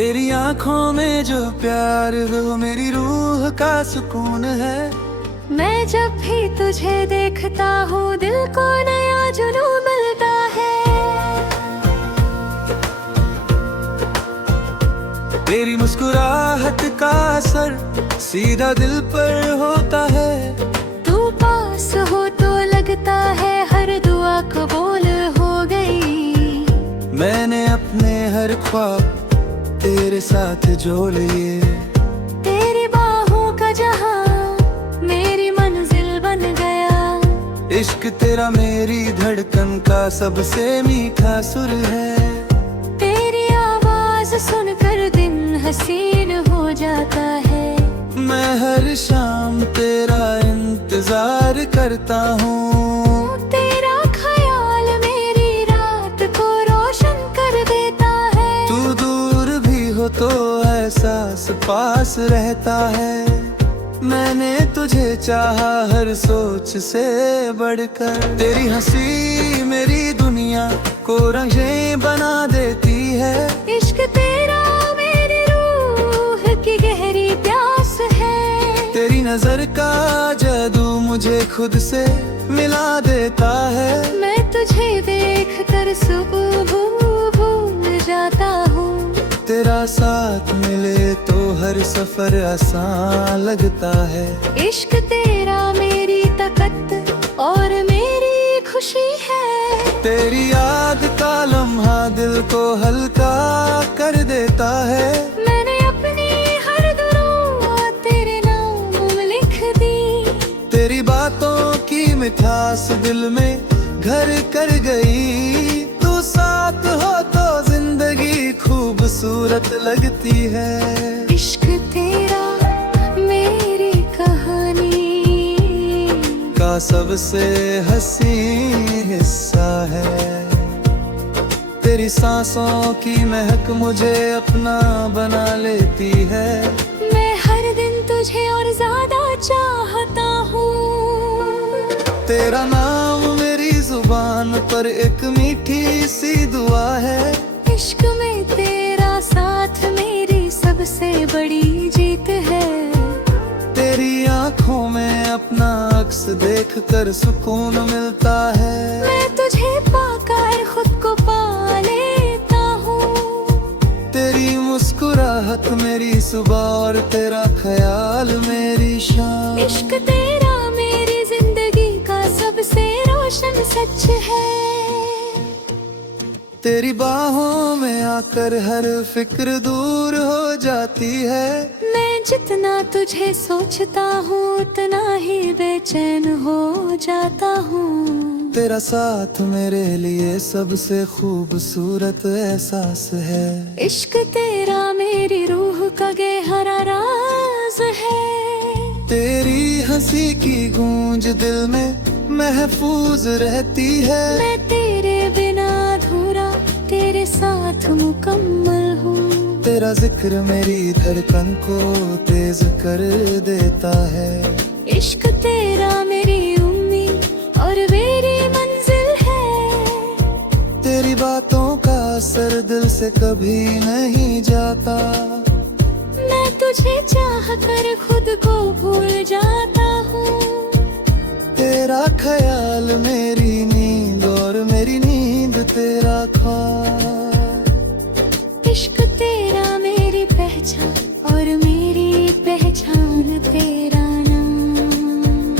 तेरी आंखों में जो प्यार वो मेरी रूह का सुकून है। मैं जब भी तुझे देखता हूँ दिल को नया जुनून मिलता है। तेरी मुस्कुराहट का असर सीधा दिल पर होता है। तू पास हो तो लगता है हर दुआ कबूल हो गई। मैंने अपने हर ख्वाब तेरे साथ जोड़ लिए। तेरी बाहों का जहां मेरी मंजिल बन गया। इश्क तेरा मेरी धड़कन का सबसे मीठा सुर है। तेरी आवाज सुनकर दिन हसीन हो जाता है। मैं हर शाम तेरा इंतजार करता हूँ। तेरा ख्याल मेरी रात को रोशन कर देता है। तू दूर भी हो तो एहसास पास रहता है। मैंने तुझे चाहा हर सोच से बढ़कर। तेरी हंसी मेरी दुनिया को रंगीन बना देती है। इश्क तेरा मेरी रूह की गहरी प्यास है। तेरी नजर का जादू मुझे खुद से मिला देता है। मैं तुझे देख कर सुबह भूल जाता हूँ। तेरा साथ मिले तो हर सफर आसान लगता है। इश्क तेरा मेरी ताकत और मेरी खुशी है। तेरी याद का लम्हा दिल को हल्का कर देता है। मैंने अपनी हर दुआ तेरे नाम लिख दी। तेरी बातों की मिठास दिल में घर कर गई। तू साथ हो तो जिंदगी खूबसूरत लगती है। इश्क तेरा मेरी कहानी का सबसे हसीन हिस्सा है। तेरी सांसों की महक मुझे अपना बना लेती है। मैं हर दिन तुझे और ज्यादा चाहता हूँ। तेरा नाम मेरी जुबान पर एक मीठी सी दुआ है। इश्क में तेरा साथ मेरी सबसे बड़ी जीत है। तेरी आंखों में अपना अक्स देखकर सुकून मिलता है। मैं तुझे पाकर खुद को पा लेता हूँ। तेरी मुस्कुराहट मेरी सुबह और तेरा ख्याल मेरी शाम। इश्क तेरा मेरी जिंदगी का सबसे रोशन सच है। तेरी बाहों में आकर हर फिक्र दूर हो जाती है। मैं जितना तुझे सोचता हूँ उतना ही बेचैन हो जाता हूँ। तेरा साथ मेरे लिए सबसे खूबसूरत एहसास है। इश्क तेरा मेरी रूह का गहरा राज है। तेरी हंसी की गूंज दिल में महफूज रहती है। मैं तेरे बिना अधूरा तेरे साथ मुकम्मल हूँ। तेरा जिक्र मेरी धड़कन को तेज कर देता है। इश्क तेरा मेरी उम्मीद और मेरी मंजिल है। तेरी बातों का असर दिल से कभी नहीं जाता। मैं तुझे चाह कर खुद को भूल जाता हूँ। तेरा ख्याल मेरी नींद और मेरी नींद तेरा ख्वाब। इश्क तेरा मेरी पहचान और मेरी पहचान तेरा नाम।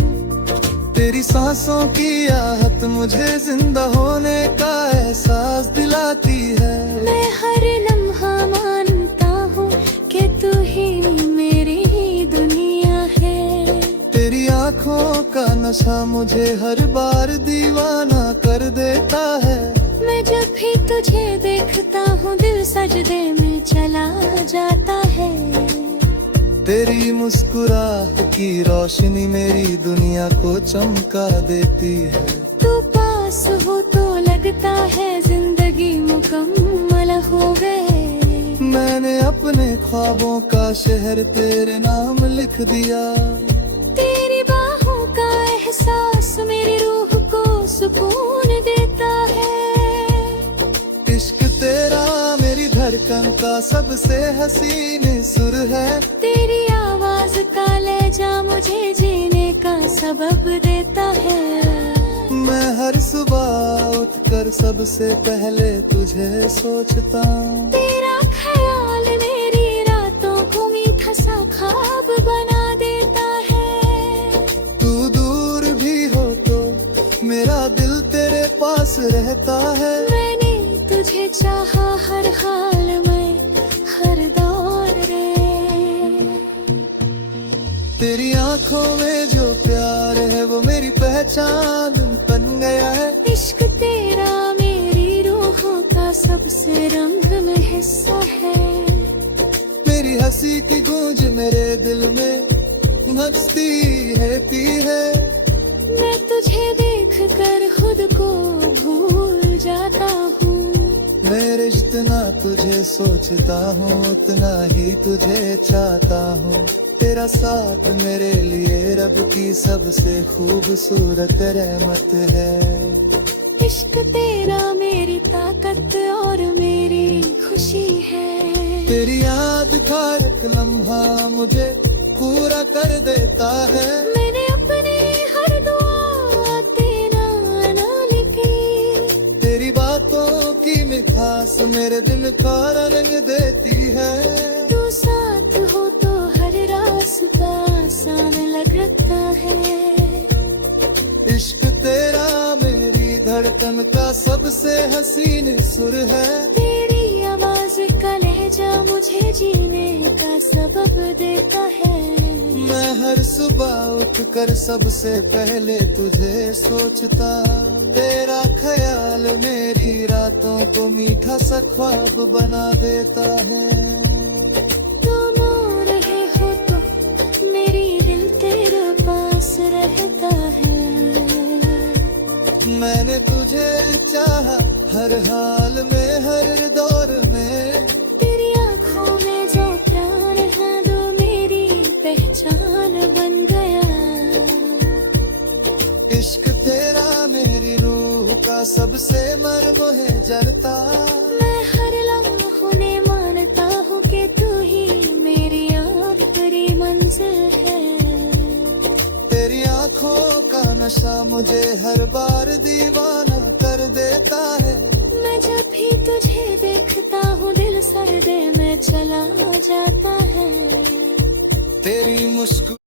तेरी सांसों की आहट मुझे जिंदा होने का एहसास दिलाती है। मैं हर लम्हा मानता हूँ कि तू ही मेरी दुनिया है। तेरी आंखों का नशा मुझे हर बार दीवाना कर देता है। मैं जब भी तुझे देखता हूँ दिल सजदे में चला जाता है। तेरी मुस्कुराहट की रोशनी मेरी दुनिया को चमका देती है। तू पास हो तो लगता है जिंदगी मुकम्मल हो गए। मैंने अपने ख्वाबों का शहर तेरे नाम लिख दिया। तेरी बाहों का एहसास मेरी रूह को सुकून देता है। इश्क तेरा मेरी धड़कन धड़कन का सबसे हसीन सुर है। तेरी आवाज का लहजा मुझे जीने का सबब देता है। मैं हर सुबह उठकर सबसे पहले तुझे सोचता हूँ। तेरा ख्याल मेरी रातों को मीठा सा ख्वाब बना देता है। तू दूर भी हो तो मेरा दिल तेरे पास रहता है। मैंने तुझे चाहा हर हाल में, हर दौर रे। तेरी आंखों में जो प्यार है वो मेरी पहचान बन गया है। इश्क तेरा मेरी रूहों का सबसे रंग में हिस्सा है। मेरी हंसी की गूंज मेरे दिल में मस्ती रहती है। मैं तुझे देख कर खुद को भूल जाता हूँ। मैं जितना तुझे सोचता हूँ उतना ही तुझे चाहता हूँ। तेरा साथ मेरे लिए रब की सबसे खूबसूरत रहमत है। इश्क तेरा मेरी ताकत और मेरी खुशी है। तेरी याद का एक लम्हा मुझे पूरा कर देता है। मैंने अपनी हर दुआ तेरा नाम लिखी। तेरी बातों की मिठास मेरे दिल का रंग देती है। तू साथ हो तो हर रास्ता आसान लगता है। इश्क तेरा मेरी धड़कन का सबसे हसीन सुर है। तेरी आवाज का लहजा मुझे जीने का सबब देता है। मैं हर सुबह उठकर सबसे पहले तुझे सोचता। तेरा ख्याल मेरी रातों को मीठा सा ख्वाब बना देता है। तुम रहे हो तो मेरी दिल तेरे पास रहता है। मैंने तुझे चाहा हर हाल में, हर दौर में। तेरी आंखों में जो प्यार है वो मेरी पहचान बन गया। इश्क तेरा मेरी रूह का सबसे मर्म है जरता। मैं हर लम्हों ने मानता हूँ कि तू ही मेरी आखिरी मंजिल है। तेरी आंखों का नशा मुझे हर बार दीवाना कर देता है। मैं जब भी तुझे देखता हूँ दिल सर्दे में चला जाता है। तेरी मुस्कुराहट